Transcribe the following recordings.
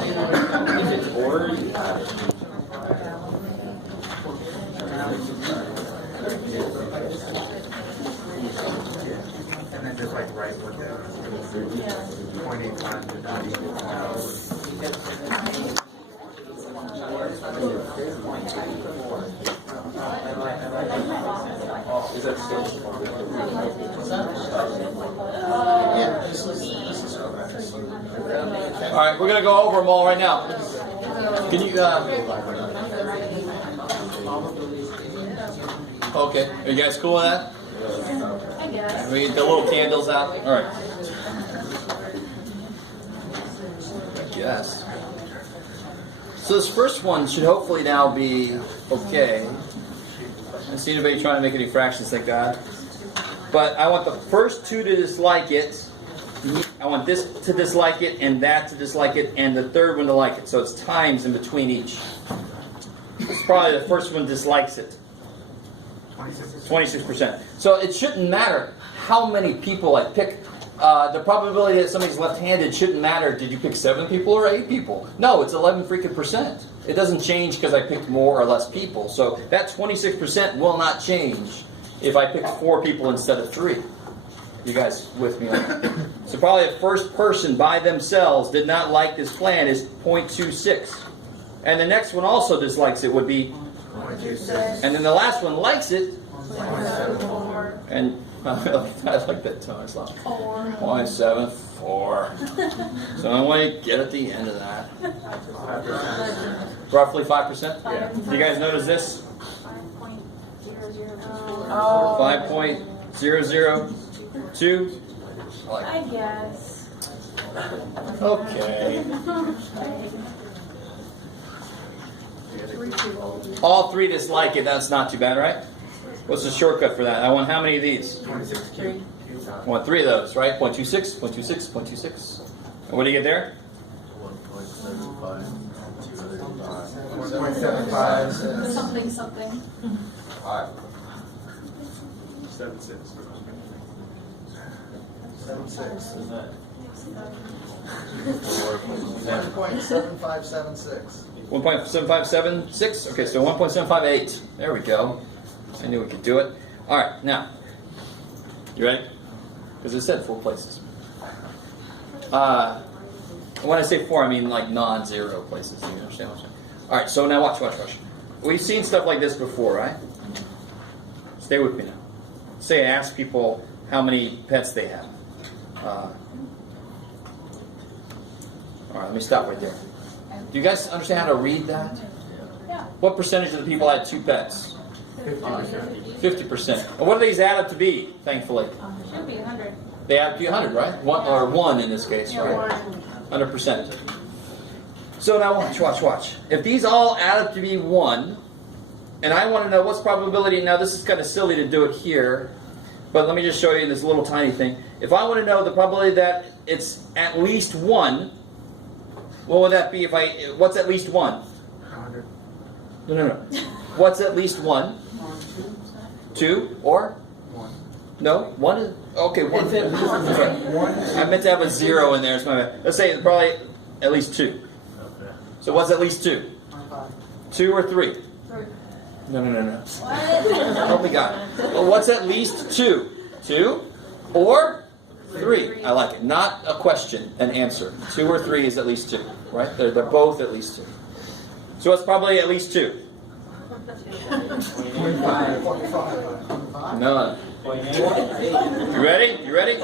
If it's or, and then just like write what the 0.85 would not equal. is that still? All right, we're going to go over them all right now. Can you, okay, are you guys cool with that? I guess. We get the little candles out. All right. I guess. So this first one should hopefully now be okay. I see anybody trying to make any fractions, thank God. But I want the first two to dislike it. I want this to dislike it, and that to dislike it, and the third one to like it. So it's times in between each. It's probably the first one dislikes it. 26%. So it shouldn't matter how many people I pick. The probability that somebody's left-handed shouldn't matter. Did you pick 7 people or 8 people? No, it's 11 freaking percent. It doesn't change because I picked more or less people. So that 26% will not change if I picked 4 people instead of 3. You guys with me on that? So probably the first person by themselves did not like this plan is 0.26. And the next one also dislikes it would be 0.26. And then the last one likes it. 0.74. And I like that tone. It's like 0.74. So I want to get at the end of that. 5%. Roughly 5%? Yeah. Do you guys notice this? 5.002. I guess. Okay. All 3 dislike it. That's not too bad, right? What's the shortcut for that? I want how many of these? 26. I want 3 of those, right? 0.26, 0.26, 0.26. And what do you get there? 1.75. Something, something. 7.6. 7.6. 1.7576. 1.7576? Okay, so 1.758. There we go. I knew we could do it. All right, now. You ready? Because it said 4 places. When I say 4, I mean like non-zero places. You understand what I'm saying? All right, so now watch. We've seen stuff like this before, right? Stay with me now. Say I ask people how many pets they have. All right, let me stop right there. Do you guys understand how to read that? Yeah. What percentage of the people had 2 pets? 50%. 50%. And what do these add up to be, thankfully? Should be 100. They add up to 100, right? 1 in this case, right? 100%. So now watch. If these all add up to be 1, and I want to know what's probability, now this is kind of silly to do it here, but let me just show you this little tiny thing. If I want to know the probability that it's at least 1, what would that be what's at least 1? 100. No. What's at least 1? 2 or? 1. No, 1 is, okay, 1. Sorry. I meant to have a 0 in there. It's my bad. Let's say it's probably at least 2. So what's at least 2? 2 or 3? 3. No. What? Help me God. Well, what's at least 2? 2 or 3? I like it. Not a question, an answer. 2 or 3 is at least 2, right? They're both at least 2. So what's probably at least 2? 0.5. None. You ready?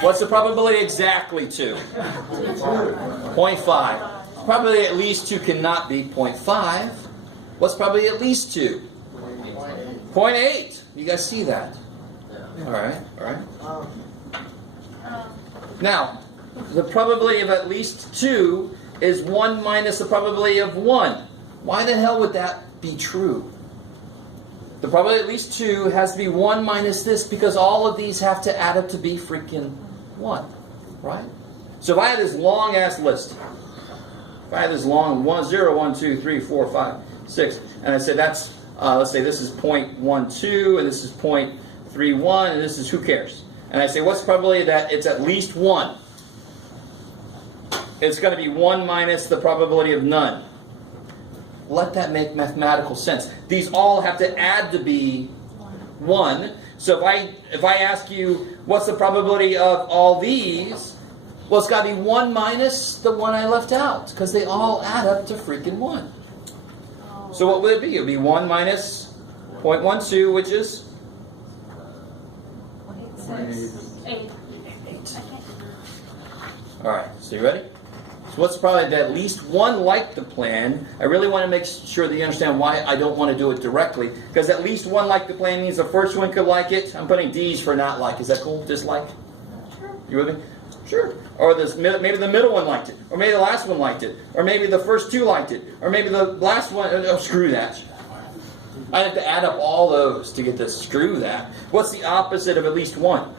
What's the probability exactly 2? 0.5. Probably at least 2 cannot be 0.5. What's probably at least 2? 0.8. You guys see that? All right. Now, the probability of at least 2 is 1 minus the probability of 1. Why the hell would that be true? The probability of at least 2 has to be 1 minus this because all of these have to add up to be freaking 1. Right? So if I had this long-ass list, if I had this long 1, 0, 1, 2, 3, 4, 5, 6, and I said that's, let's say this is 0.12, and this is 0.31, and this is who cares? And I say, what's the probability that it's at least 1? it's going to be 1 minus the probability of none. Let that make mathematical sense. These all have to add to be 1. So if I ask you, what's the probability of all these? Well, it's got to be 1 minus the one I left out, because they all add up to freaking 1. So what would it be? It would be 1 minus 0.12, which is 8. all right. So you ready? So what's probably that at least one liked the plan? I really want to make sure that you understand why I don't want to do it directly, because at least one liked the plan means the first one could like it. I'm putting D's for not like. Is that cool? Dislike? You with me? Sure. Or maybe the middle one liked it, or maybe the last one liked it, or maybe the first two liked it, or maybe the last one. Oh, screw that. I have to add up all those to get this. Screw that. What's the opposite of at least one?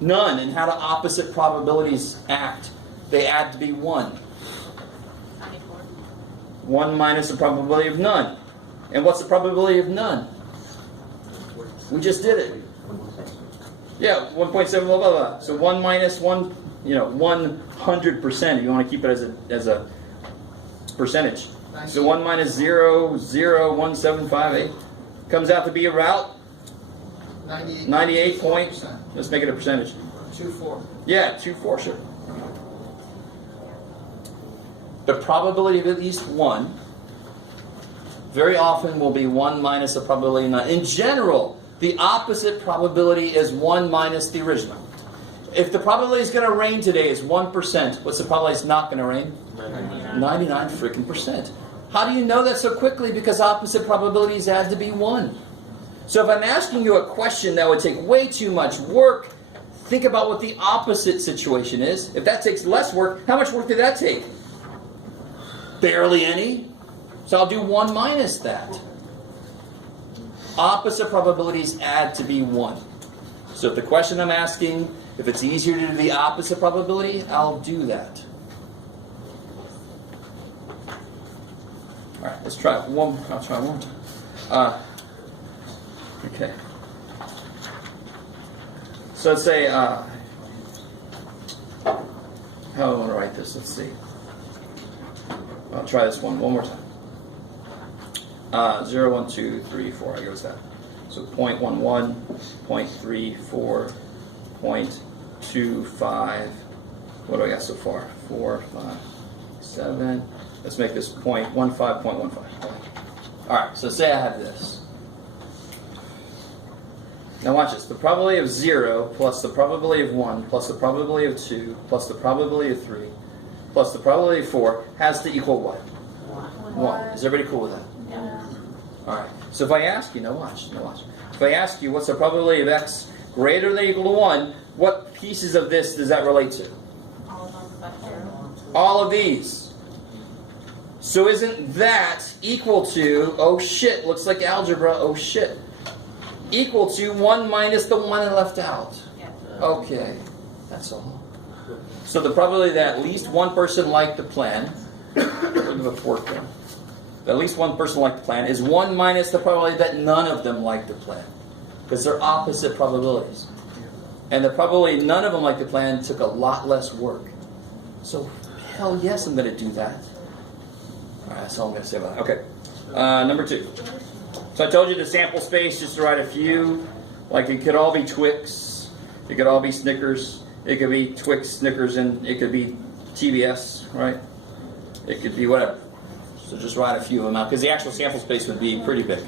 None. And how do opposite probabilities act? They add to be 1. 1 minus the probability of none. And what's the probability of none? We just did it. Yeah, 1.7 blah blah blah. So 1 minus 1, 100%. If you want to keep it as a percentage. So 1 minus 0.01758 comes out to be about 98 point. Let's make it a percentage. 2.4. Yeah, 2.4, sure. The probability of at least 1 very often will be 1 minus the probability of none. In general, the opposite probability is 1 minus the original. If the probability is going to rain today is 1%, what's the probability it's not going to rain? 99 freaking percent. How do you know that so quickly? Because opposite probabilities add to be 1. So if I'm asking you a question that would take way too much work, think about what the opposite situation is. If that takes less work, how much work did that take? Barely any. So I'll do 1 minus that. Opposite probabilities add to be 1. So if the question I'm asking, if it's easier to do the opposite probability, I'll do that. All right, let's try one. I'll try one time. Okay. So let's say, how do I want to write this? Let's see. I'll try this one more time. 0, 1, 2, 3, 4. I guess that. So 0.11, 0.34, 0.25. What do I got so far? 4, 5, 7. Let's make this 0.15, 0.15. All right. So say I have this. Now watch this. The probability of 0 plus the probability of 1 plus the probability of 2 plus the probability of 3 plus the probability of 4 has to equal what? 1. Is everybody cool with that? Yeah. All right. So if I ask you, now watch. If I ask you what's the probability of x greater than or equal to 1, what pieces of this does that relate to? All of these. So isn't that equal to, oh shit, looks like algebra, oh shit, equal to 1 minus the one I left out? Okay, that's all. So the probability that at least one person liked the plan, look at the fork there, that at least one person liked the plan is 1 minus the probability that none of them liked the plan. Because they're opposite probabilities. And the probability none of them liked the plan took a lot less work. So, hell yes, I'm going to do that. Alright, that's all I'm going to say about that. Okay. Number 2. So I told you the sample space, just to write a few. Like it could all be Twix. It could all be Snickers. It could be Twix, Snickers, and it could be TBS, right? It could be whatever. So just write a few of them out, because the actual sample space would be pretty big.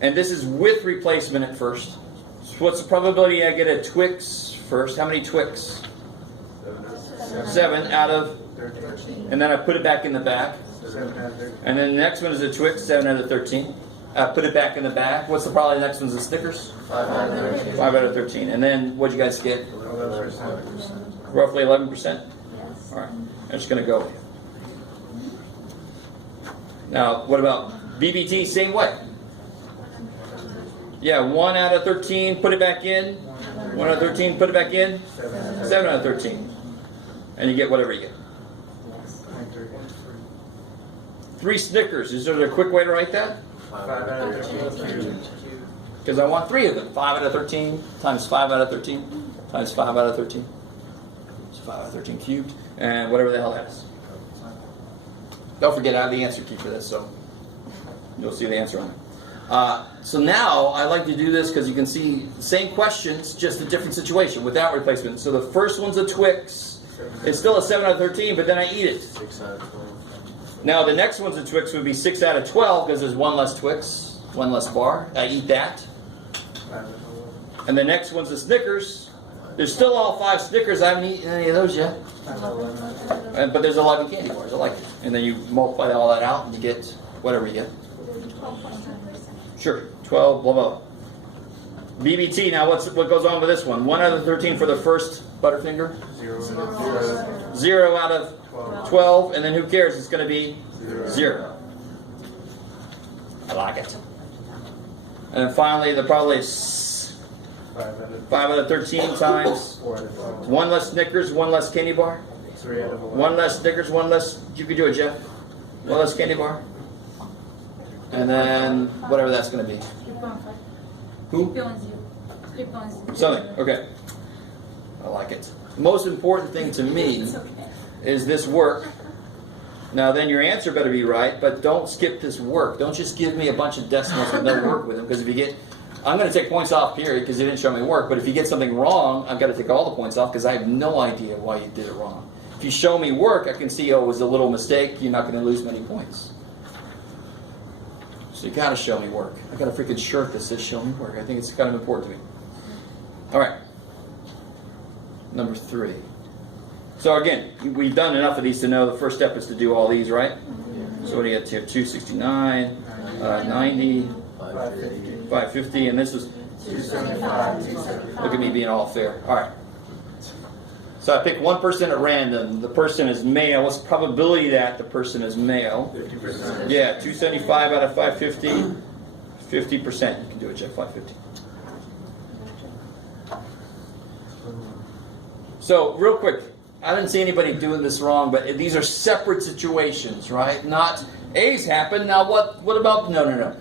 And this is with replacement at first. So what's the probability I get a Twix first? How many Twix? 7 out of... 13. And then I put it back in the back. 7 out of 13. And then the next one is a Twix, 7 out of 13. Put it back in the back. What's the probability the next one's a Snickers? 5 out of 13. 5 out of 13. And then what'd you guys get? 11%. Roughly 11%? Yes. Alright, I'm just going to go with you. Now, what about BBT? Same way. Yeah, 1 out of 13, put it back in. 1 out of 13, put it back in. 7 out of 13. And you get whatever you get. 3 Snickers. Is there a quick way to write that? 5 out of 13. Because I want 3 of them. 5 out of 13 times 5 out of 13 times 5 out of 13. It's 5 out of 13 cubed, and whatever the hell that is. Don't forget, I have the answer key for this, so you'll see the answer on it. So now, I like to do this because you can see the same questions, just a different situation without replacement. So the first one's a Twix. It's still a 7 out of 13, but then I eat it. 6 out of 12. Now the next one's a Twix would be 6 out of 12 because there's one less Twix, one less bar. I eat that. And the next one's a Snickers. There's still all 5 Snickers. I haven't eaten any of those yet. But there's 11 candy bars. I like it. And then you multiply all that out and you get whatever you get. Sure. 12, blah, blah. BBT. Now what goes on with this one? 1 out of 13 for the first Butterfinger. 0 out of 12. And then who cares? It's going to be 0. I like it. And then finally, the probably 5 out of 13 times 1 less Snickers, 1 less candy bar. 3 out of 11. 1 less Snickers, 1 less. You could do it, Jeff. 1 less candy bar. And then whatever that's going to be. Who? 3.0. Something. Okay. I like it. The most important thing to me is this work. Now then your answer better be right, but don't skip this work. Don't just give me a bunch of decimals with no work with them, because if you get, I'm going to take points off, period, because you didn't show me work, but if you get something wrong, I've got to take all the points off because I have no idea why you did it wrong. If you show me work, I can see, oh, it was a little mistake, you're not going to lose many points. So you got to show me work. I got a freaking shirt that says show me work. I think it's kind of important to me. All right. Number 3. So again, we've done enough of these to know the first step is to do all these, right? So what do you get here? 269, 90, 550, and this is 275. look at me being all fair. All right. So I pick one person at random. The person is male. What's the probability that the person is male? 50%. Yeah, 275 out of 550. 50%. You can do it, Jeff. 550. So real quick, I didn't see anybody doing this wrong, but these are separate situations, right? Not A's happen. Now what about no.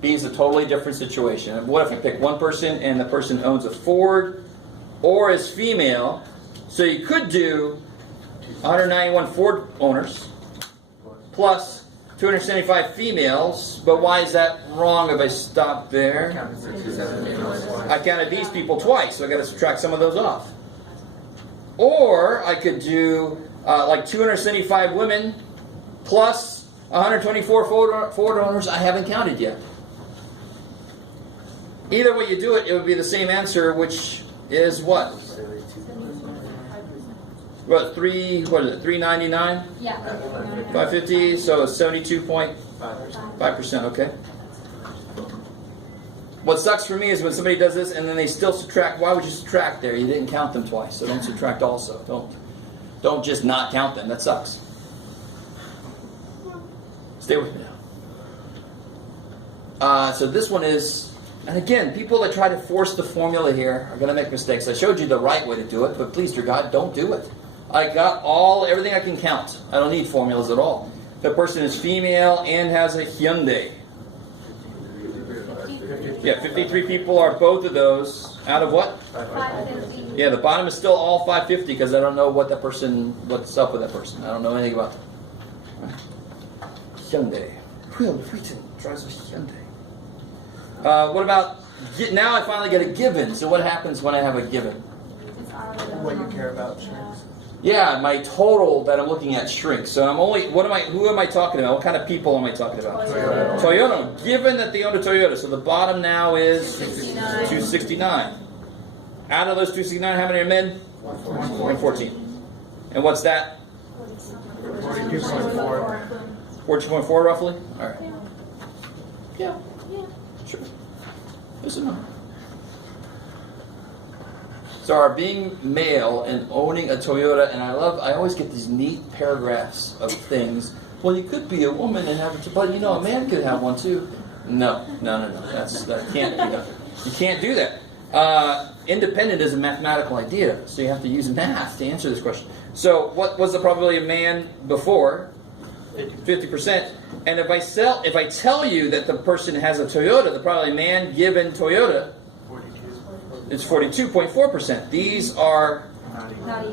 B is a totally different situation. What if you pick one person and the person owns a Ford or is female? So you could do 191 Ford owners plus 275 females, but why is that wrong if I stop there? I counted these people twice, so I got to subtract some of those off. Or I could do like 275 women plus 124 Ford owners I haven't counted yet. Either way you do it, it would be the same answer, which is what? What, 399? Yeah. 550, so 72.5%, okay. What sucks for me is when somebody does this and then they still subtract. Why would you subtract there? You didn't count them twice, so don't subtract also. Don't just not count them. That sucks. Stay with me now. So this one is, and again, people that try to force the formula here are going to make mistakes. I showed you the right way to do it, but please, dear God, don't do it. I got everything I can count. I don't need formulas at all. The person is female and has a Hyundai. Yeah, 53 people are both of those. Out of what? 550. Yeah, the bottom is still all 550 because I don't know what's up with that person. I don't know anything about them. Hyundai. Will Wheaton drives a Hyundai. What about, now I finally get a given. So what happens when I have a given? What you care about shrinks. Yeah, my total that I'm looking at shrinks. So who am I talking about? What kind of people am I talking about? Toyota. Given that they own a Toyota. So the bottom now is 269. Out of those 269, how many are men? 114. And what's that? 42.4. 42.4 roughly? Alright. Yeah. Sure. Listen up. So our being male and owning a Toyota, and I always get these neat paragraphs of things. Well, you could be a woman and have a Toyota, but a man could have one too. No. That can't be done. You can't do that. Independent is a mathematical idea, so you have to use math to answer this question. So what was the probability of man before? 50%. And if I tell you that the person has a Toyota, the probability of man given Toyota it's 42.4%. These are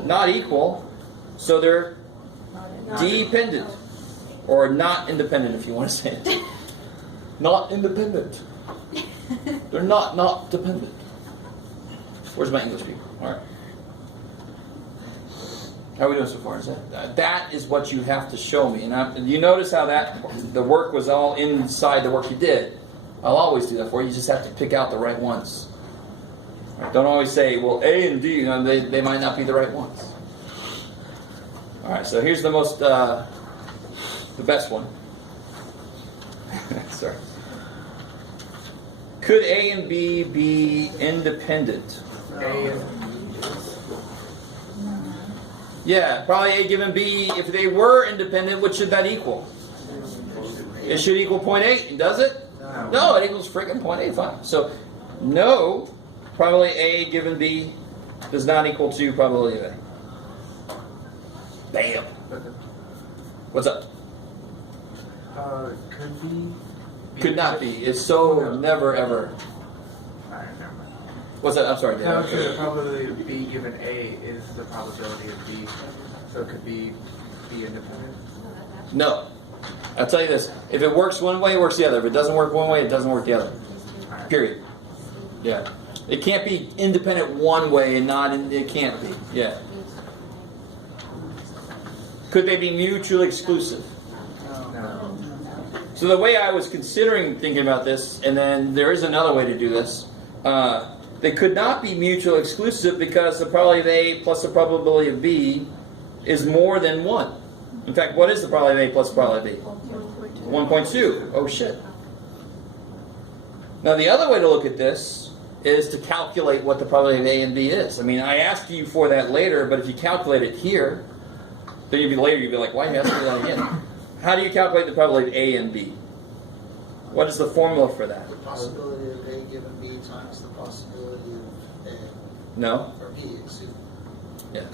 not equal, so they're dependent. Or not independent, if you want to say it. Not independent. They're not dependent. Where's my English people? All right. How are we doing so far? Is that is what you have to show me. And you notice how the work was all inside the work you did. I'll always do that for you. You just have to pick out the right ones. Right? Don't always say, well, A and D, they might not be the right ones. All right, so here's the best one. Sorry. Could A and B be independent? Yeah, probably A given B. If they were independent, what should that equal? It should equal 0.8, does it? No, it equals freaking 0.85. So, no, probability A given B does not equal to probability of A. Bam. What's up? Could be. Could not be. It's so never ever. Alright, never mind. What's that? I'm sorry, Dan. No, because the probability of B given A is the probability of B. So it could be B independent. No. I'll tell you this. If it works one way, it works the other. If it doesn't work one way, it doesn't work the other. Period. Yeah. It can't be independent one way and not it can't be. Yeah. Could they be mutually exclusive? No. So the way I was considering thinking about this, and then there is another way to do this, they could not be mutually exclusive because the probability of A plus the probability of B is more than 1. In fact, what is the probability of A plus the probability of B? 1.2. Oh shit. Now the other way to look at this is to calculate what the probability of A and B is. I mean, I asked you for that later, but if you calculate it here, then you'd be like, why are you asking me that again? How do you calculate the probability of A and B? What is the formula for that? The possibility of A given B times the possibility of A. No? Or B, excuse me. Yeah.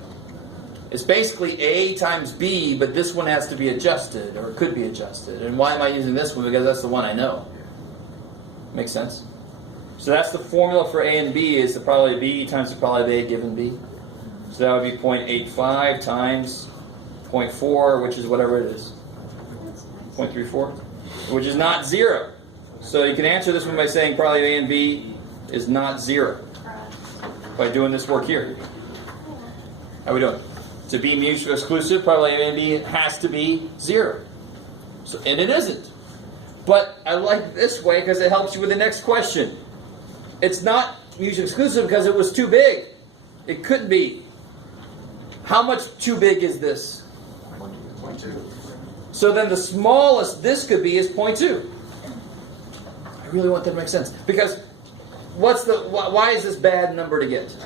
It's basically A times B, but this one has to be adjusted, or it could be adjusted. And why am I using this one? Because that's the one I know. Makes sense? So that's the formula for A and B, is the probability of B times the probability of A given B. So that would be 0.85 times 0.4, which is whatever it is. 0.34, which is not 0. So you can answer this one by saying probability of A and B is not 0 by doing this work here. How are we doing? To be mutually exclusive, probability of A and B has to be 0. So, and it isn't. But I like this way because it helps you with the next question. It's not mutually exclusive because it was too big. It couldn't be. How much too big is this? 0.2. So then the smallest this could be is 0.2. I really want that to make sense. Because why is this bad number to get?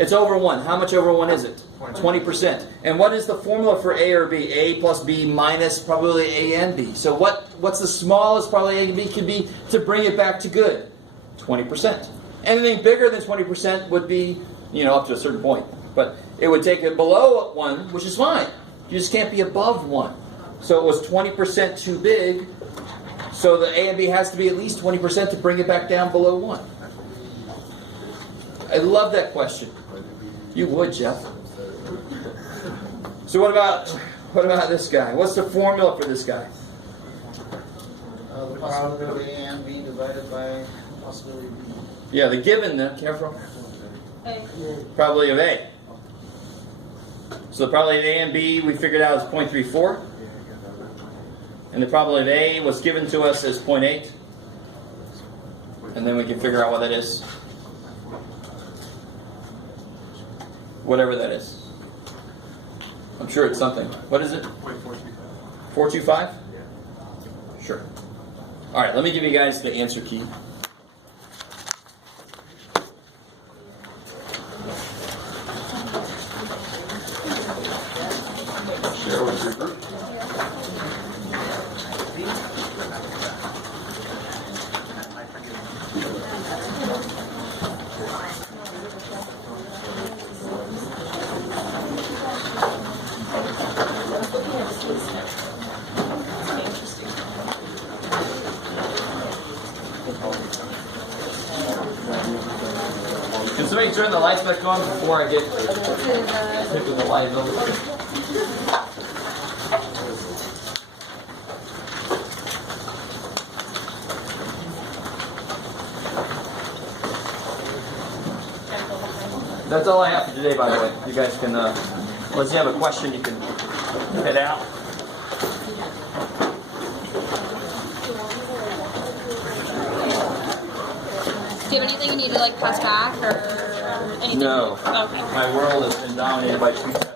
It's over 1. How much over 1 is it? 20%. And what is the formula for A or B? A plus B minus probability A and B. So what's the smallest probability A and B could be to bring it back to good? 20%. Anything bigger than 20% would be, up to a certain point. But it would take it below 1, which is fine. You just can't be above 1. So it was 20% too big. So the A and B has to be at least 20% to bring it back down below 1. I love that question. You would, Jeff. So what about this guy? What's the formula for this guy? The possibility A and B divided by possibility B. Yeah, the given, careful. A. Probability of A. So the probability of A and B we figured out is 0.34. And the probability of A was given to us as 0.8. And then we can figure out what that is. Whatever that is. I'm sure it's something. What is it? 425? Yeah. Sure. Alright, let me give you guys the answer key. Share with your group. turn the lights back on before I get hit with the liability? That's all I have for today, by the way. You guys can, unless you have a question, you can head out. Do you have anything you need to like pass back or anything? No. Okay. My world has been dominated by two tests.